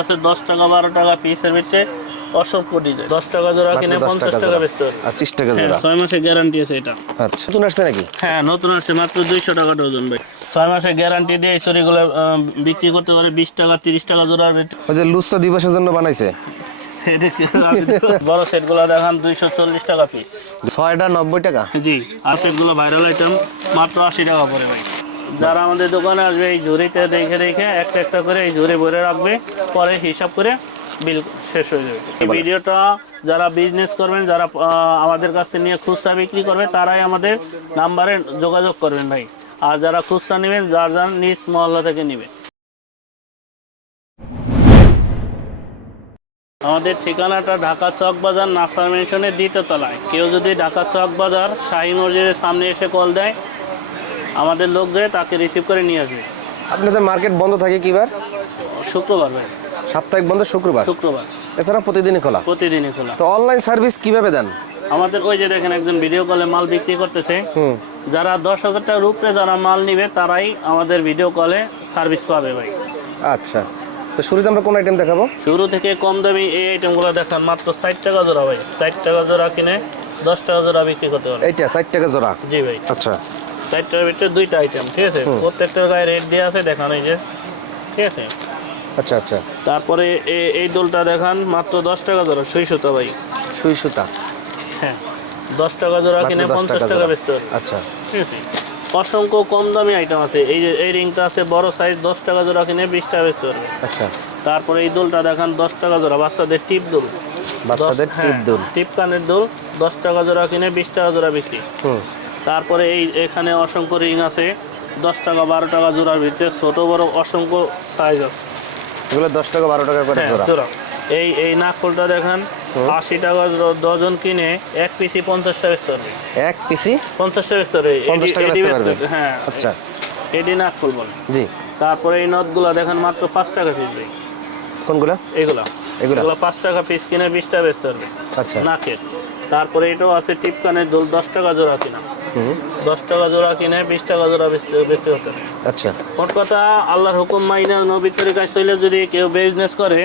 আছে দশ টাকা বারো টাকা পিসের ভিতরে অসংখ্য ডিজাইন দশ টাকা জোড়া কিনে পঞ্চাশ টাকা বেচতে আর ত্রিশ টাকা হ্যাঁ, জোড়া। ছয় মাসের গ্যারান্টি আছে এটা। আচ্ছা। নতুন আসছে নাকি? হ্যাঁ নতুন আসছে মাত্র দুইশো টাকা ডজন ভাই। ছয় মাসের গ্যারান্টি দিয়ে এই চুরিগুলো বিক্রি করতে পারে বিশ টাকা তিরিশ টাকা জোড়া রেট। ওই যে লুসা দিবসের জন্য বানাইছে। বড় সেটগুলো দেখান দুইশো চল্লিশ টাকা পিস ছয়টা নব্বই টাকা? জি আর সেটগুলো ভাইরাল আইটেম মাত্র আশি টাকা পড়ে ভাই। যারা আমাদের দোকানে আসবে এই ঝুড়িতে দেখে দেখে একটা একটা করে এই ঝুড়ি ভরে রাখবে পরে হিসাব করে বিল শেষ হয়ে যাবে। এই ভিডিওটা যারা বিজনেস করবেন যারা আমাদের কাছ থেকে নিয়ে খুচরা বিক্রি করবে তারাই আমাদের নাম্বারে যোগাযোগ করবেন ভাই। আর যারা খুচরা নেবেন যার যার নিজ মহল্লা থেকে নেবে। আমাদের ঠিকানাটা ঢাকা চক বাজার নাসার মেনশনের দ্বিতীয় তলায়। কেউ যদি ঢাকা চক বাজার শাহী মসজিদের সামনে এসে কল দেয় আমাদের লোক যায় তাকে রিসিভ করে নিয়ে আসবে। আপনাদের মার্কেট বন্ধ থাকে কিবার? শুক্রবার ভাই। সাপ্তাহিক বন্ধ শুক্রবার? শুক্রবার। এছাড়া প্রতিদিনই খোলা? প্রতিদিনই খোলা। তো অনলাইন সার্ভিস কীভাবে দেন? আমাদের ওই যে দেখেন একজন ভিডিও কলে মাল বিক্রি করতেছে। যারা দশ হাজার টাকার উপরে যারা মাল নিবে তারাই আমাদের ভিডিও কলে সার্ভিস পাবে ভাই। আচ্ছা। তো শুরুতে আমরা কোন আইটেম দেখাবো? শুরু থেকে কম দামি এই আইটেমগুলো দেখান মাত্র ষাট টাকা জোড়া ভাই। ষাট টাকা জোড়া কিনে দশ টাকা জোড়া বিক্রি করতে পারবে। এইটা ষাট টাকা জোড়া? জি ভাই। আচ্ছা। চারটার ভিতরে দুইটা আইটেম ঠিক আছে? প্রত্যেকটার গায়ে রেট দেওয়া আছে দেখান এই যে। ঠিক আছে? আচ্ছা আচ্ছা। তারপরে এই দোলটা দেখান মাত্র দশ টাকা জোড়া সুই সুতা ভাই। সুই সুতা। হ্যাঁ দশ টাকা জোড়া কিনে পঞ্চাশ টাকা বেচতে আচ্ছা। ঠিক আছে? অসংখ্য কম দামি আইটেম আছে। এই যে এই রিংটা আছে বড় সাইজ দশ টাকা জোড়া কিনে বিশ টাকা বেচতে পারবে। আচ্ছা। তারপরে এই দোলটা দেখান দশ টাকা জোড়া বাচ্চাদের টিপ দোল। বাচ্চাদের টিপ হ্যাঁ, দুল। টিপ কানের দোল দশ টাকা জোড়া কিনে বিশ টাকা জোড়া বিক্রি। হুম। তারপরে এই এখানে অসংখ্য রিং আছে। দশ টাকা বারো টাকা জোড়ার ভিতরে ছোট বড় অসংখ্য সাইজ আছে। এগুলো দশ টাকা বারো টাকা করে হ্যাঁ, জোড়া। এই এই নাকফুলটা দেখেন আশি টাকা ডজন কিনে এক পিসি পঞ্চাশ টাকা পারবে। এক পিসি পঞ্চাশ টাকা পারবে, হ্যাঁ আচ্ছা। এডি নাকফুল বলে। জি। তারপরে এই নথগুলো দেখেন মাত্র পাঁচ টাকা পিস কোনগুলা? এগুলা। এগুলা? পাঁচ টাকা পিস কিনে বিশ টাকা বেচতে পারবে। আচ্ছা। নাকের। তারপরে এটাও আছে টিপ কানের দোল দশ টাকা জোড়া কিনা। দশ টাকা জোড়া কিনে বিশ টাকা জোড়া বেচতে হতে আচ্ছা। মোট কথা আল্লাহর হুকুম মাইনা নবী তরিকায় চলে যদি কেউ বিজনেস করে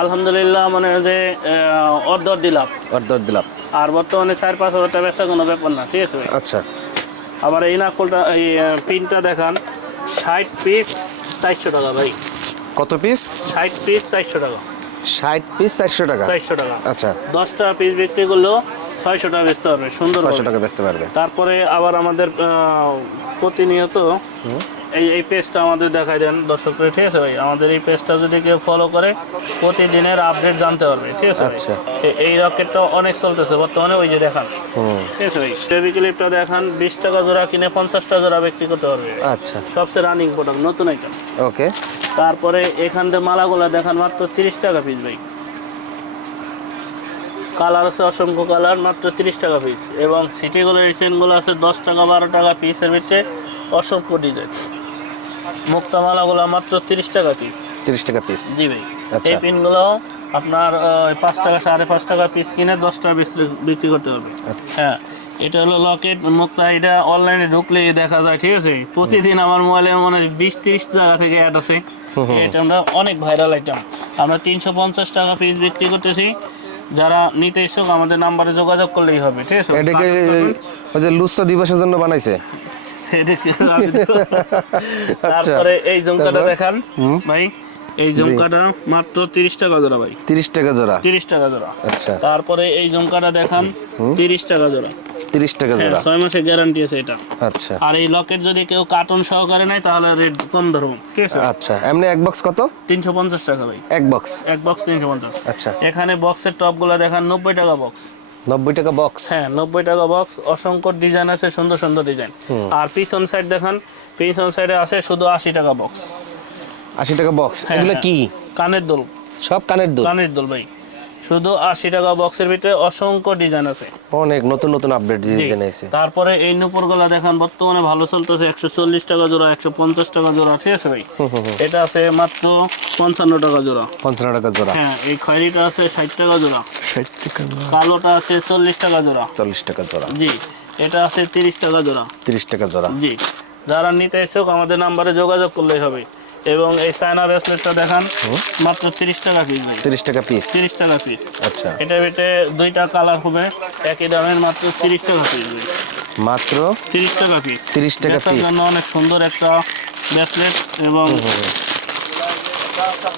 আলহামদুলিল্লাহ মানে যে অর্ধর দিলাম। অর্ধ দিলাম। আর বর্তমানে চার পাঁচ হাজার টাকা বেচা কোনো ব্যাপার না ঠিক আছে আচ্ছা। আবার এই নাকলটা এই পিনটা দেখান। ষাট পিস চারশো টাকা ভাই। কত পিস ষাট পিস চারশো টাকা। ষাট পিস চারশো টাকা। চারশো টাকা। আচ্ছা। দশটা পিস বিক্রি করলেও ছয়শো টাকা বেচতে পারবে সুন্দর ছয়শো টাকা বেচতে পারবে। তারপরে আবার আমাদের প্রতিনিয়ত এই এই পেজটা আমাদের দেখাই দেন দর্শকরা ঠিক আছে ভাই? আমাদের এই পেজটা যদি কেউ ফলো করে প্রতিদিনের আপডেট জানতে পারবে ঠিক আছে আচ্ছা। এই রকেটটা অনেক চলতেছে বর্তমানে ওই যে দেখান। ঠিক আছে ভাই? বেবি ক্লিপটা দেখান বিশ টাকা জোড়া কিনে পঞ্চাশটা জোড়া বিক্রি করতে পারবে। আচ্ছা। সবচেয়ে রানিং প্রোডাক্ট নতুন আইটেম ওকে তারপরে এখান থেকে মালাগুলো দেখান মাত্র তিরিশ টাকা পিস ভাই। কালার আছে অসংখ্য কালার মাত্র তিরিশ টাকা পিস এবং সিটিগুলো চেনগুলো আছে দশ টাকা বারো টাকা পিসের ভিতরে অসংখ্য ডিজাইন মুক্তা মালাগুলো মাত্র তিরিশ টাকা পিস তিরিশ টাকা পিস জি ভাই। আচ্ছা। এই পিনগুলো আপনার পাঁচ টাকা সাড়ে পাঁচ টাকা পিস কিনে দশ টাকা পিস বিক্রি করতে হবে। হ্যাঁ এটা হলো লকেট মুক্তা এটা অনলাইনে ঢুকলে দেখা যায় ঠিক আছে? প্রতিদিন আমার মোবাইলে মনে বিশ তিরিশ জায়গা থেকে অ্যাড আছে এটা আমরা অনেক ভাইরাল আইটেম আমরা তিনশো পঞ্চাশ টাকা পিস বিক্রি করতেছি। যারা নিতে ইচ্ছুক আমাদের নাম্বারে যোগাযোগ করলেই হবে ঠিক আছে? এটাকে ওই যে লুসা দিবসের জন্য বানাইছে। তো- তারপরে এই জমকাটা দেখান ভাই। এই জমকাটা মাত্র তিরিশ টাকা জোড়া ভাই। তিরিশ টাকা জোড়া। তিরিশ টাকা জোড়া। আচ্ছা। তারপরে এই জমকাটা দেখান তিরিশ টাকা জোড়া। তিরিশ টাকা হ্যাঁ, জোড়া। ছয় মাসের গ্যারান্টি আছে এটা। আচ্ছা। আর এই লকেট যদি কেউ কার্টন সহকারে নেয় তাহলে রেট কম ধরবো। ঠিক আছে? আচ্ছা এমনি এক বক্স কত? তিনশো পঞ্চাশ টাকা ভাই। এক বক্স এক বক্স তিনশো পঞ্চাশ। আচ্ছা। এখানে বক্সের টপগুলো দেখান নব্বই টাকা বক্স নব্বই টাকা বক্স হ্যাঁ নব্বই টাকা বক্স অসংখ্য ডিজাইন আছে সুন্দর সুন্দর ডিজাইন আর পিছন সাইড দেখান পিছন সাইডে আছে শুধু আশি টাকা বক্স আশি টাকা বক্স হ্যাঁ, এগুলো হ্যাঁ। কি? কানের দোল। সব কানের দুল? কানের দোল ভাই। শুধু আশি টাকা বক্সের ভিতরে অসংখ্য ডিজাইন আছে। অনেক নতুন নতুন আপডেট ডিজাইন আছে। তারপরে এই নুপুরগুলা দেখান বর্তমানে ভালো চলতেছে একশো চল্লিশ টাকা জোড়া একশো পঞ্চাশ টাকা জোড়া ঠিক আছে ভাই? এটা আছে মাত্র পঞ্চান্ন টাকা জোড়া। পঞ্চান্ন টাকা জোড়া। হ্যাঁ এই খয়েরিটা আছে ষাট টাকা জোড়া। ষাট টাকা জোড়া। কালোটা আছে চল্লিশ টাকা জোড়া। চল্লিশ টাকা জোড়া। জি এটা আছে তিরিশ টাকা জোড়া। তিরিশ টাকা জোড়া। জি যারা নিতে ইচ্ছুক আমাদের নাম্বারে যোগাযোগ করলেই হবে। এবং এই চায়না ব্রেসলেটটা দেখান মাত্র তিরিশ টাকা পিস ভাই। তিরিশ টাকা পিস তিরিশ টাকা পিস আচ্ছা। এটা বেটে দুইটা কালার হবে একই দামের মাত্র তিরিশ টাকা পিস ভাই। মাত্র তিরিশ টাকা পিস 30 টাকা piece। জন্য অনেক সুন্দর একটা ব্রেসলেট এবং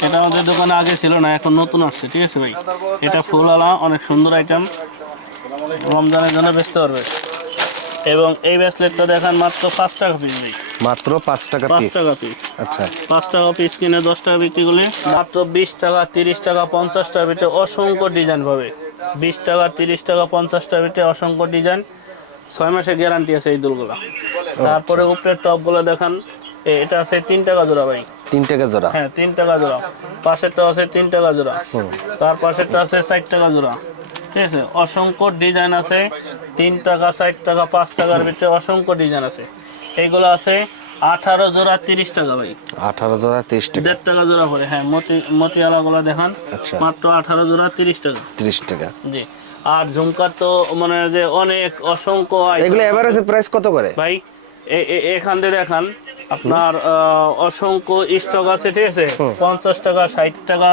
এটা আমাদের দোকানে আগে ছিল না এখন নতুন আসছে ঠিক আছে ভাই? এটা ফুল ফুলওয়ালা অনেক সুন্দর আইটেম রমজানের জন্য বেচতে পারবে। এবং এই ব্রেসলেটটা দেখান মাত্র পাঁচ টাকা পিস ভাই। মাত্র পাঁচ টাকা পিস টাকা পিস আচ্ছা। পাঁচ টাকা পিস কিনে দশ টাকা বিক্রি করলে মাত্র বিশ টাকা তিরিশ টাকা পঞ্চাশ টাকা ভিতরে অসংখ্য ডিজাইন পাবে। বিশ টাকা তিরিশ টাকা পঞ্চাশ টাকা ভিতরে অসংখ্য ডিজাইন ছয় মাসের গ্যারান্টি আছে এই দুলগুলা। তারপরে উপরের টপগুলো দেখান। এটা আছে তিন টাকা জোড়া ভাই। তিন টাকা জোড়া। হ্যাঁ তিন টাকা জোড়া। পাশেরটা আছে তিন টাকা জোড়া। তার পাশেরটা আছে ষাট টাকা জোড়া। ঠিক আছে? অসংখ্য ডিজাইন আছে তিন টাকা ষাট টাকা পাঁচ টাকার ভিতরে অসংখ্য ডিজাইন আছে। এইগুলো আছে আঠারো জোড়া তিরিশ টাকা ভাই। আঠারো জোড়া তিরিশ টাকা। দেড় টাকা জোড়া পড়ে হ্যাঁ মতি মতিওয়ালাগুলো দেখান। আচ্ছা। মাত্র আঠারো জোড়া তিরিশ টাকা। তিরিশ টাকা। জি। আর ঝুমকার তো মানে যে অনেক অসংখ্য। এগুলো এভারেজ প্রাইস কত করে? ভাই এখান দিয়ে দেখান। আপনার আহ, অসংখ্য স্টক আছে ঠিক আছে? পঞ্চাশ টাকা ষাট টাকা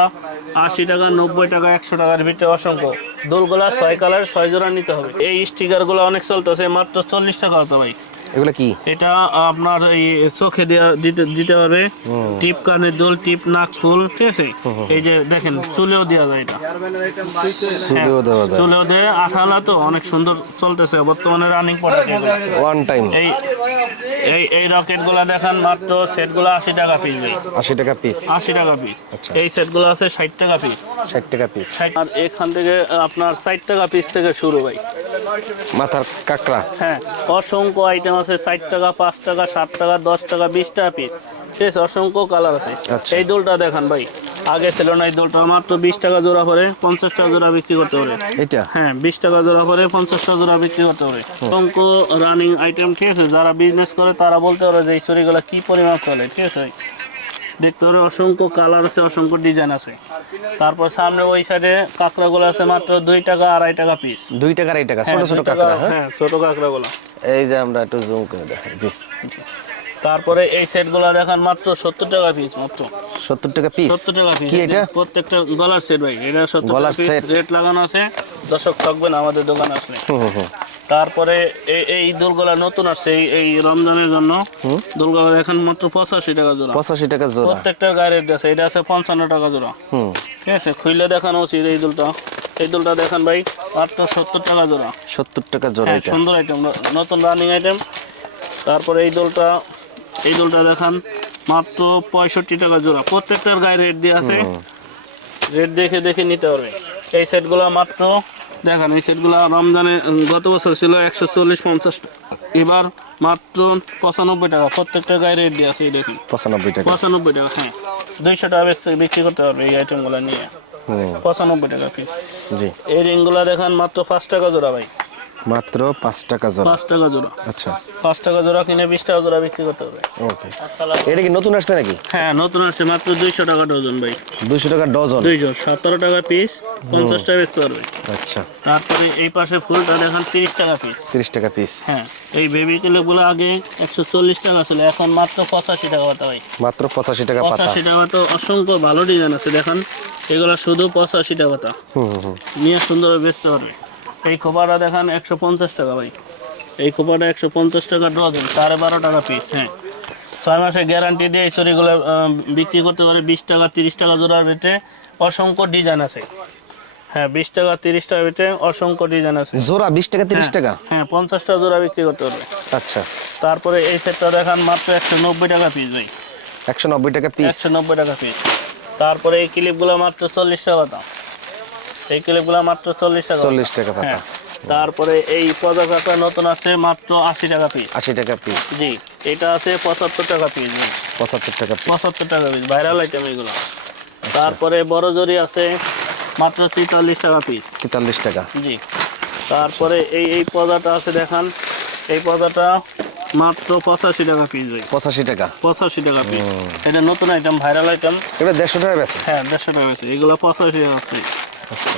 আশি টাকা নব্বই টাকা একশো টাকার ভিতরে অসংখ্য। দোলগুলা ছয় কালার ছয় জোড়া নিতে হবে। এই স্টিকারগুলা অনেক চলতেছে মাত্র চল্লিশ টাকা হতো ভাই। এগুলো কি? এটা আপনার এই চোখে দিতে দিতে পারবে টিপ কানের দোল টিপ নাক ফুল ঠিক আছে? এই যে দেখেন চুলেও দেওয়া যায় এটা। সুদেও দেওয়া যায়। চুলেও দেয়। আঠালা তো অনেক সুন্দর চলতেছে বর্তমানে রানিং প্রোডাক্ট ওয়ান টাইম এই এই এই রকেটগুলা দেখান মাত্র সেটগুলো আশি টাকা পিস ভাই। আশি টাকা পিস আশি টাকা পিস আচ্ছা। এই সেটগুলো আছে ষাট টাকা পিস ষাট টাকা পিস আর এখান থেকে আপনার ষাট টাকা পিস থেকে শুরু ভাই। মাথার কাঁকড়া। হ্যাঁ অসংখ্য আইটেম আছে। ষাট টাকা পাঁচ টাকা সাত টাকা দশ টাকা বিশ টাকা পিস ঠিক আছে অসংখ্য কালার আছে। আচ্ছা। এই দোলটা দেখান ভাই। আগে ছিল না এই দোলটা মাত্র বিশ টাকা জোড়া পরে পঞ্চাশ টাকা জোড়া বিক্রি করতে পারে। এটা হ্যাঁ বিশ টাকা জোড়া পরে পঞ্চাশ টাকা জোড়া বিক্রি করতে পারে। অসংখ্য রানিং আইটেম ঠিক আছে? যারা বিজনেস করে তারা বলতে পারে যে এই চুরিগুলো কি পরিমাণ চলে ঠিক আছে দেখতে পারে অসংখ্য কালার আছে অসংখ্য ডিজাইন আছে। তারপর সামনে ওই সাইডে কাঁকড়া কাঁকড়াগুলো আছে মাত্র দুই টাকা আড়াই টাকা পিস দুই টাকা আড়াই টাকা ছোট ছোট কাঁকড়া হ্যাঁ? ছোট কাঁকড়া কাঁকড়াগুলো। এই যে আমরা একটু জুম করে দেখাই জি। তারপরে এই সেটগুলো দেখেন মাত্র সত্তর টাকা পিস মাত্র। সত্তর টাকা পিস সত্তর টাকা পিস কি এটা? প্রত্যেকটা গলার সেট ভাই এটা সত্তর গলার টাকা পিস রেট লাগানো আছে। দর্শক থাকবেন আমাদের দোকান আসলে। তারপরে এই এই দোলগুলা নতুন আসছে এই রমজানের জন্য। দোলগুলা এখন মাত্র পঁচাশি টাকা জোড়া। পঁচাশি টাকা জোড়া। প্রত্যেকটার গায়ে রেট আছে এটা আছে পঞ্চান্ন টাকা জোড়া। হুম। ঠিক আছে খুললে দেখানো উচিত এই দুলটা এই দুলটা দেখেন ভাই মাত্র সত্তর টাকা জোড়া। সত্তর টাকা জোড়া হ্যাঁ এটা। সুন্দর আইটেম নতুন রানিং আইটেম তারপরে এই দোলটা এই দোলটা দেখান মাত্র পঁয়ষট্টি টাকা জোড়া। প্রত্যেকটার গায়ে রেট দিয়ে আছে। রেট দেখে দেখে নিতে হবে। এই সেটগুলো মাত্র দেখান এই সেটগুলো রমজানে গত বছর ছিল একশো চল্লিশ পঞ্চাশ এবার মাত্র পঁচানব্বই টাকা। প্রত্যেকটা গায়ে রেট দিয়ে আছে এই দেখুন। পঁচানব্বই টাকা। পঁচানব্বই টাকা হ্যাঁ। দুইশো টাকা বিক্রি করতে পারবে এই আইটেমগুলো নিয়ে। পঁচানব্বই টাকা পিস জি। এই রিংগুলো দেখান মাত্র পাঁচ টাকা জোড়া ভাই। মাত্র পাঁচ টাকা জোড়া। পাঁচ টাকা জোড়া। আচ্ছা। পাঁচ টাকা জোড়া কিনে বিশ টাকা জোড়া বিক্রি করতে হবে। ওকে এটা কি নতুন আসছে নাকি? হ্যাঁ নতুন আসছে মাত্র দুইশো টাকা ডজন ভাই। দুইশো টাকা ডজন? দুইশো সতেরো টাকা পিস পঞ্চাশ টাকা বেচতে পারবে। আচ্ছা। তারপরে এই পাশে ফুলটা দেখান তিরিশ টাকা পিস তিরিশ টাকা পিস হ্যাঁ এই বেবি গুলো আগে একশো চল্লিশ টাকা ছিল এখন মাত্র পঁচাশি টাকা পাতা ভাই। মাত্র পঁচাশি টাকা পাতা। পঁচাশি টাকা তো অসংখ্য ভালো ডিজাইন আছে দেখেন। এগুলো শুধু পঁচাশি টাকা পাতা। হুম হুম হুম। নিয়ে সুন্দর বেচতে পারবে। এই খোপাটা দেখান একশো পঞ্চাশ টাকা ভাই। এই খোপাটা একশো পঞ্চাশ টাকা ডজন সাড়ে বারো টাকা পিস হ্যাঁ। ছয় মাসে গ্যারান্টি দিয়ে এই চুরিগুলো বিক্রি করতে পারে বিশ টাকা তিরিশ টাকা জোড়ার রেটে অসংখ্য ডিজাইন আছে। হ্যাঁ বিশ টাকা তিরিশ টাকা রেটে অসংখ্য ডিজাইন আছে। জোড়া বিশ টাকা তিরিশ টাকা? হ্যাঁ পঞ্চাশটা জোড়া বিক্রি করতে পারবে। আচ্ছা। তারপরে এই সেটটা দেখান মাত্র একশো নব্বই টাকা পিস ভাই। একশো নব্বই টাকা পিস একশো নব্বই টাকা পিস তারপরে এই ক্লিপগুলো মাত্র চল্লিশ টাকা দাম। এই ক্লিপগুলো মাত্র চল্লিশ টাকা চল্লিশ টাকা পাতা। হ্যাঁ। তারপরে এই পতাকাটা নতুন আছে মাত্র আশি টাকা পিস আশি টাকা পিস জি এটা আছে পঁচাত্তর টাকা পিস পঁচাত্তর টাকা পিস পঁচাত্তর টাকা পিস ভাইরাল আইটেম এগুলো। তারপরে বড় জরি আছে মাত্র তেতাল্লিশ টাকা পিস তেতাল্লিশ টাকা। জি তারপরে এই এই পদাটা আছে দেখান। এই পদাটা মাত্র পঁচাশি টাকা পিস ভাই পঁচাশি টাকা। পঁচাশি টাকা পিস এটা নতুন আইটেম ভাইরাল আইটেম এটা দেড়শো টাকা বেছে হ্যাঁ দেড়শো টাকা আছে এগুলো পঁচাশি টাকা আছে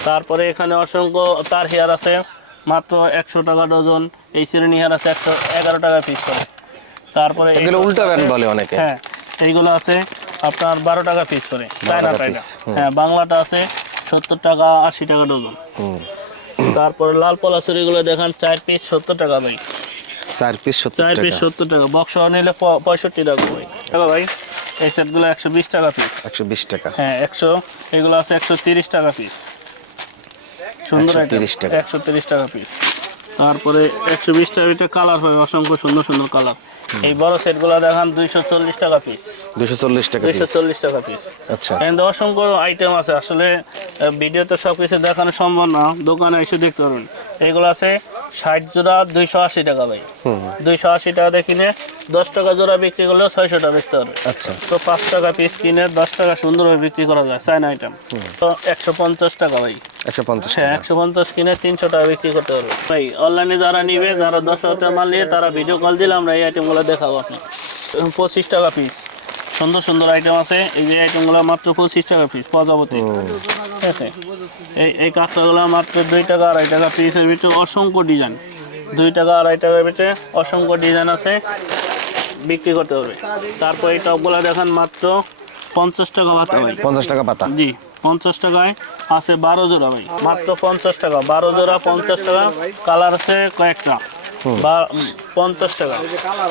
তারপরে এখানে অসংখ্য তার হেয়ার আছে মাত্র একশো টাকা ডজন এই শ্রেণি হেয়ার আছে একশো এগারো টাকা পিস করে। তারপরে এগুলো উল্টা ব্যান্ড বলে অনেকে। হ্যাঁ এইগুলো আছে আপনার বারো টাকা পিস করে চায়না টাকা। হ্যাঁ বাংলাটা আছে সত্তর টাকা আশি টাকা ডজন তারপরে লাল পলাশুরিগুলো দেখেন চার পিস সত্তর টাকা ভাই। চার পিস সত্তর চার পিস টাকা। সত্তর টাকা। বক্স নিলে পঁয়ষট্টি টাকা ভাই। টাকা ভাই এই সেটগুলো একশো বিশ টাকা পিস একশো বিশ টাকা। হ্যাঁ একশো এগুলো আছে একশো তিরিশ টাকা পিস সুন্দর 130 টাকা। একশো তিরিশ টাকা পিস তারপরে একশো বিশ কালার অসংখ্য সুন্দর সুন্দর কালার এই বড় সেটগুলো দেখান দুইশো চল্লিশ টাকা পিস দুশো চল্লিশ টাকা দুইশো চল্লিশ টাকা পিস আচ্ছা। কিন্তু অসংখ্য আইটেম আছে। আসলে ভিডিওতে সব কিছু দেখানো সম্ভব না। দোকানে এসে দেখতে পারবেন। এগুলো আছে ষাট জোড়া দুইশো আশি টাকা ভাই। দুইশো আশি টাকা দিয়ে কিনে দশ টাকা জোড়া বিক্রি করলে ছয়শো টাকা বেচতে পারবে। আচ্ছা। তো পাঁচ টাকা পিস কিনে দশ টাকা সুন্দরভাবে বিক্রি করা যায় চাইনা আইটেম তো একশো পঞ্চাশ টাকা ভাই। একশো পঞ্চাশ হ্যাঁ কিনে তিনশো টাকা বিক্রি করতে পারবে। ভাই অনলাইনে যারা নিবে যারা দশ হাজার টাকা মাল নিয়ে তারা ভিডিও কল দিলে আমরা এই আইটেমগুলো দেখাবো আপনি টাকা পিস সুন্দর সুন্দর আইটেম আছে। এই যে আইটেমগুলো মাত্র পঁচিশ টাকা পিস প্রজাপতি। ঠিক আছে? এই এই কাঁকড়াগুলো মাত্র দুই টাকা আড়াই টাকা পিসের ভিতরে অসংখ্য ডিজাইন দুই টাকা আড়াই টাকার ভিতরে অসংখ্য ডিজাইন আছে। বিক্রি করতে পারবে। তারপর এই টপগুলো দেখান মাত্র পঞ্চাশ টাকা ভাতা ভাই। পঞ্চাশ টাকা পাতা। জি পঞ্চাশ টাকায় আছে বারো জোড়া ভাই। মাত্র পঞ্চাশ টাকা বারো জোড়া পঞ্চাশ টাকা। কালার আছে কয়েকটা। বা পঞ্চাশ টাকা।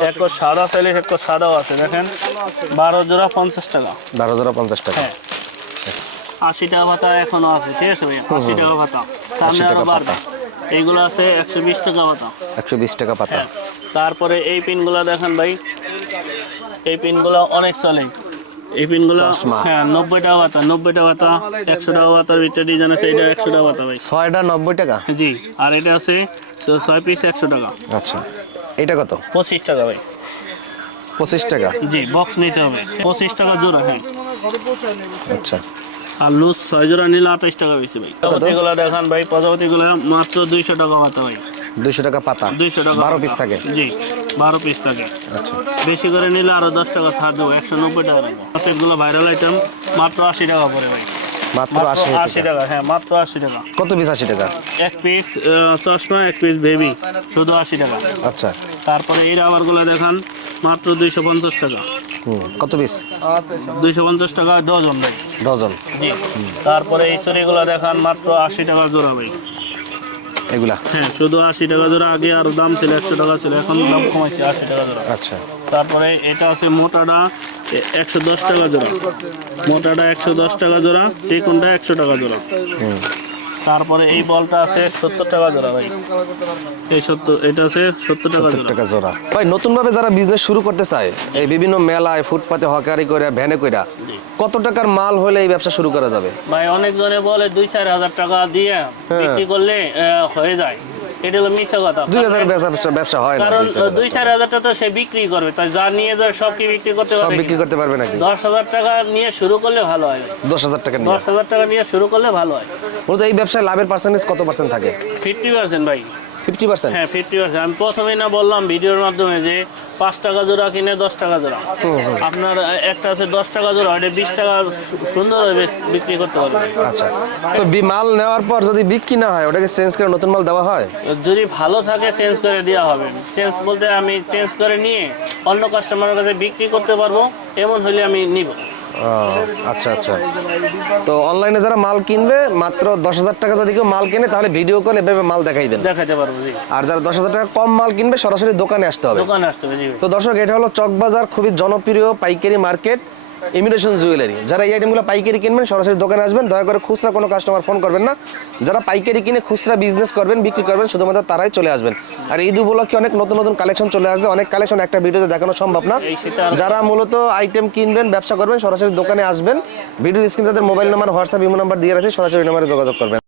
এক সাদা চাইলে এক সাদাও আছে দেখেন। বারো জোড়া পঞ্চাশ টাকা। বারো হাজার পঞ্চাশ টাকা। হ্যাঁ। আশি টাকা ভাতা এখনও আছে ঠিক আছে ভাই? আশি টাকা ভাতা সামনে 80 আরও টাকা বাড়বে এইগুলো আছে একশো বিশ টাকা একশো বিশ টাকা পাতা। হ্যাঁ। তারপরে এই পিনগুলো দেখেন ভাই। এই পিনগুলো অনেক চলে। এই পিনগুলো হ্যাঁ নব্বই টাকা বাতা নব্বই একশো টাকা বাতার ভিতরে ডিজাইন আছে এটা একশো টাকা বাতা ভাই। ছয়টা নব্বই টাকা? জি আর এটা আছে ছয় পিস একশো টাকা। আচ্ছা। এটা কত? পঁচিশ টাকা ভাই। পঁচিশ টাকা? জি বক্স নিতে হবে। পঁচিশ টাকা জোড়া হ্যাঁ। আচ্ছা। আর লুজ ছয় জোড়া নিলে আঠাশ টাকা বেশি ভাই। প্রজাপতিগুলো দেখান ভাই প্রজাপতিগুলো মাত্র দুইশো টাকা বাতা ভাই। দুইশো টাকা পাতা। দুইশো টাকা বারো পিস থাকে। জি। বারো পিস থাকে। আচ্ছা। বেশি করে নিলে আরও দশ টাকা ছাড় দেবো একশো নব্বই টাকা সেগুলো ভাইরাল আইটেম মাত্র আশি টাকা পড়ে ভাই। মাত্র আশি টাকা। টাকা হ্যাঁ মাত্র আশি টাকা। কত পিস আশি টাকা? এক পিস চশমা এক পিস বেবি শুধু আশি টাকা। আচ্ছা। তারপরে এই রাবারগুলো দেখান মাত্র দুইশো পঞ্চাশ টাকা। কত পিস দুইশো পঞ্চাশ টাকা ডজন ভাই। ডজন। তারপরে এই চুরিগুলো দেখান মাত্র আশি টাকা জোড়া ভাই। এগুলা? হ্যাঁ শুধু আশি টাকা জোড়া আগে আর দাম ছিল একশো টাকা ছিল এখন দাম কমাইছে আশি টাকা জোড়া আচ্ছা। তারপরে এটা আছে মোটাটা একশো দশ টাকা জোড়া। মোটাটা একশো দশ টাকা জোড়া চিকনটা একশো টাকা জোড়া। হুম। তারপরে এই বলটা আছে সত্তর টাকা জোড়া ভাই। এই সত্তর এটা আছে সত্তর টাকা জোড়া। টাকা জোড়া। ভাই নতুন ভাবে যারা বিজনেস শুরু করতে চায় এই বিভিন্ন মেলায় ফুটপাতে হকারি করে ভ্যানে কইরা কত টাকার মাল হলে এই ব্যবসা শুরু করা যাবে? ভাই অনেকজনে বলে দুই চার হাজার টাকা দিয়ে বিক্রি করলে হয়ে যায়। এটা হলো মিথ্যা কথা। দুই হাজার ব্যবসা ব্যবসা হয় না কারণ দুই চার হাজার। দুই চার হাজার টাকা তো সে বিক্রি করবে। তাই যা নিয়ে যায় সব কি বিক্রি করতে সব বিক্রি করতে পারবে নাকি? দশ হাজার টাকা নিয়ে শুরু করলে ভালো হয়। দশ হাজার টাকা নিয়ে। দশ হাজার টাকা নিয়ে শুরু করলে ভালো হয়। বলতে এই ব্যবসায় লাভের পার্সেন্টেজ কত পার্সেন্ট থাকে? ফিফটি পার্সেন্ট ভাই। Fifty percent? হ্যাঁ ফিফটি পার্সেন্ট। আমি প্রথমেই না বললাম ভিডিওর মাধ্যমে যে পাঁচ টাকা জোড়া কিনে দশ টাকা জোড়া। আপনার একটা আছে দশ টাকা জোড়া ওটা বিশ টাকা সুন্দরভাবে বিক্রি করতে পারবে আচ্ছা। তো মাল নেওয়ার পর যদি বিক্রি না হয় ওটাকে চেঞ্জ করে নতুন মাল দেওয়া হয়? যদি ভালো থাকে চেঞ্জ করে দেওয়া হবে। চেঞ্জ বলতে আমি চেঞ্জ করে নিয়ে অন্য কাস্টমারের কাছে বিক্রি করতে পারব এমন হলে আমি নিব। আচ্ছা আচ্ছা। তো অনলাইনে যারা মাল কিনবে মাত্র দশ হাজার টাকা যদি কেউ মাল কিনে তাহলে ভিডিও কল এভাবে মাল দেখাইবেন দেখাতে পারব জি। আর যারা দশ হাজার টাকা কম মাল কিনবে সরাসরি দোকানে আসতে হবে। দোকানে আসতে হবে জি। তো দর্শক এটা হলো চকবাজার খুবই জনপ্রিয় পাইকারি মার্কেট। ইমিটেশন জুয়েলারি যারা এই আইটেমগুলো পাইকারি কিনবেন সরাসরি দোকানে আসবেন দয়া করে খুচরা কোনো কাস্টমার ফোন করবেন না। যারা পাইকারি কিনে খুচরা বিজনেস করবেন বিক্রি করবেন শুধুমাত্র তারাই চলে আসবেন। আর ঈদ উপলক্ষে অনেক নতুন নতুন কালেকশন চলে আসবে। অনেক কালেকশন একটা ভিডিওতে দেখানো সম্ভব না। যারা মূলত আইটেম কিনবেন ব্যবসা করবেন সরাসরি দোকানে আসবেন। ভিডিও স্ক্রিনে তাদের mobile number WhatsApp imo number দিয়ে রাখছি সরাসরি নাম্বারে যোগাযোগ করবেন।